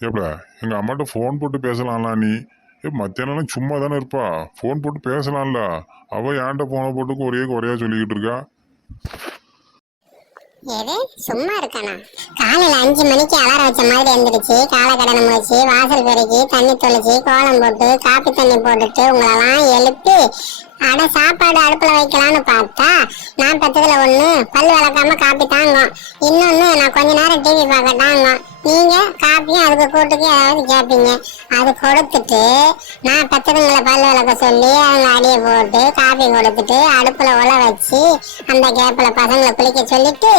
ஏப்ல எங்கள் அம்மாட்ட ஃபோன் போட்டு பேசலாம்ல நீ? மத்தியானம் சும்மா தானே இருப்பா, ஃபோன் போட்டு பேசலாம்ல. அவள் ஏன்ட்ட ஃபோனை போட்டு ஒரே குறையா சொல்லிக்கிட்டு இருக்கா. எது சும்மா இருக்கானா? காலையில 5 மணிக்கு அலாரம் வச்ச மாதிரி எழுந்திருச்சு, காலை கடனை முடிச்சு, வாசல் பெருக்கி, தண்ணி தொளிச்சு, கோலம் போட்டு, காப்பி தண்ணி போட்டுட்டு உங்களெல்லாம் எழுப்பி அட சாப்பாடு அடுப்புல வைக்கலான்னு பார்த்தா நான் பத்ததுல ஒண்ணு பல் விளக்காம காப்பி தாங்கும், இன்னொன்னு நான் கொஞ்ச நேரம் டிவி பார்க்கட்டாங்க. நீங்க காப்பியும் அதுக்கு கூட்டுக்கு ஏதாவது கேட்பீங்க. அது கொடுத்துட்டு நான் பத்ததுங்களை பல் விளக்க சொல்லி அவங்க அடியை போட்டு காப்பி கொடுத்துட்டு அடுப்புல உல வச்சு அந்த கேப்ல பசங்களை குளிக்க சொல்லிட்டு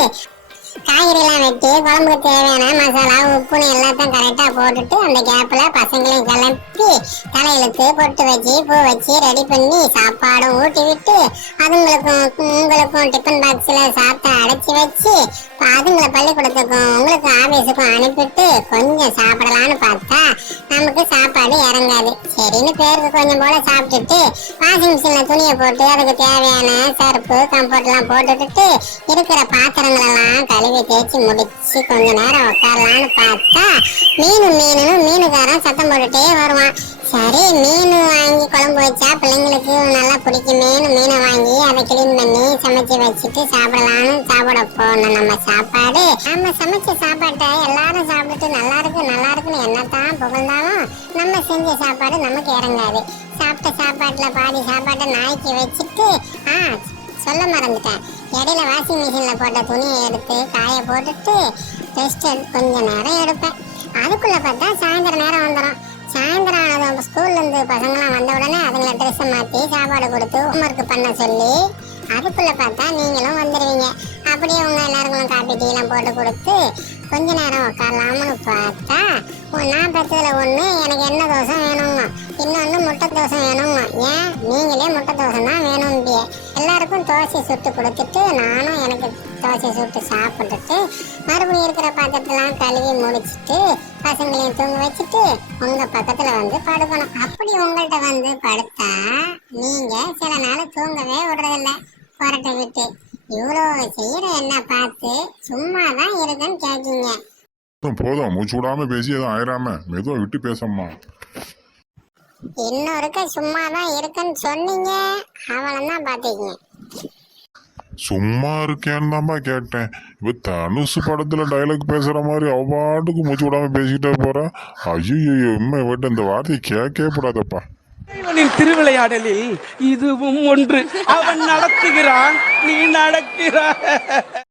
காய்கறிலாம் வெட்டி குழம்புக்கு தேவையான மசாலா உப்புன்னு எல்லாத்தையும் கரெக்டாக போட்டுட்டு அந்த கேப்பில் பசங்களையும் கிளப்பி தலையிழுத்து பொட்டு வச்சு பூ வச்சு ரெடி பண்ணி சாப்பாடும் ஊட்டி விட்டு அதுங்களுக்கும் உங்களுக்கும் டிஃபன் பாக்ஸில் சாப்பிட்டு அடைச்சி வச்சு அதுங்களை பள்ளிக்கூடத்துக்கும் உங்களுக்கு ஆஃபீஸுக்கும் அனுப்பிட்டு கொஞ்சம் சாப்பிடலான்னு பார்த்தா நமக்கு சாப்பாடு இறங்காது. சரின்னு பேருக்கு கொஞ்சம் போல சாப்பிட்டுட்டு வாஷிங் மிஷினில் துணியை போட்டு அதுக்கு தேவையான சர்ப்பு கம்ஃபர்ட்லாம் போட்டுட்டு இருக்கிற பாத்திரங்களெல்லாம் கழுவி தேய்ச்சி முடிச்சு கொஞ்ச நேரம் உட்காரலான்னு பார்த்தா மீனுக்காரன் சத்தம் போட்டுட்டே வருவான். சரி மீன் வாங்கி குழம்பு வச்சா பிள்ளைங்களுக்கு நல்லா பிடிக்குமேனு மீனை வாங்கி அதை கிளீன் பண்ணி சமைச்சு வச்சுட்டு சாப்பிடலான்னு சாப்பிட போனோம். நம்ம சாப்பாடு நம்ம சமைச்ச சாப்பாட்டை எல்லாரும் சாப்பிட்டுட்டு நல்லா இருக்குன்னு என்னத்தான் புகழ்ந்தாலும் நம்ம செஞ்ச சாப்பாடு நமக்கு இறங்காது. சாப்பிட்ட சாப்பாட்டுல பாதி சாப்பாட்டை நாய்க்கு வச்சுட்டு சொல்ல மறந்துட்டேன், இடையில வாஷிங் மிஷின்ல போட்ட துணியை எடுத்து காய போட்டுட்டு ரெஸ்ட் கொஞ்ச நேரம் எடுப்பேன். அதுக்குள்ள பார்த்தா சாயந்தரம் நேரம் வந்துடும். சாயந்தரம் ஸ்கூல்ல இருந்து பசங்களாம் வந்த உடனே அதுங்களை ட்ரெஸ்ஸை மாற்றி சாப்பாடு கொடுத்து ஹோம்ஒர்க் பண்ண சொல்லி அதுக்குள்ள பார்த்தா நீங்களும் வந்துடுவீங்க. அப்படியே உங்க எல்லாருக்கும் காப்பி டீலாம் போட்டு கொடுத்து கொஞ்ச நேரம் உட்காரலாம்னு பார்த்தா நான் பத்ததுல ஒண்ணு எனக்கு என்ன தோசை வேணுங்க, இன்னொன்னு முட்டை தோசை வேணுங்க. ஏன் நீங்களே முட்டை தோசை தான் வேணும்பிய எல்லாருக்கும் தோசை சுட்டு கொடுத்துட்டு நானும் எனக்கு தோசை சுட்டு சாப்பிட்டுட்டு மறுபடியும் இருக்கிற பாத்திரத்தெல்லாம் கழுவி முடிச்சுட்டு பசங்களையும் தூங்க வச்சுட்டு உங்க பக்கத்துல வந்து படுக்கணும். அப்படி உங்கள்கிட்ட வந்து படுத்தா நீங்க சில நாள் தூங்கவே விடுறதில்ல புரட்டை விட்டு. இவ்வளோ செய்யற என்ன பார்த்து சும்மாதான் இருக்குன்னு கேட்கீங்க. போதும் மூச்சு விடாம பேசி எதுவும் ஆயிராம மெதுவா விட்டு பேசம்மா. இன்னொருக்க சும்மாதான் இருக்குன்னு சொன்னீங்க, அவளதான் பாத்தீங்க. சும்மா இருக்கேன்னு தான்ப்பா கேட்டேன். இப்போ தனுசு படத்துல டைலாக் பேசுற மாதிரி அவ்வாட்டுக்கு மூச்சு விடாம பேசிக்கிட்டே போறா. ஐயோ இம்மை விட்டு இந்த வார்த்தையை கேட்கவே கூடாதப்பா. இறைவனின் திருவிளையாடலில் இதுவும் ஒன்று. அவன் நடத்துகிறான், நீ நடக்கிறாய்.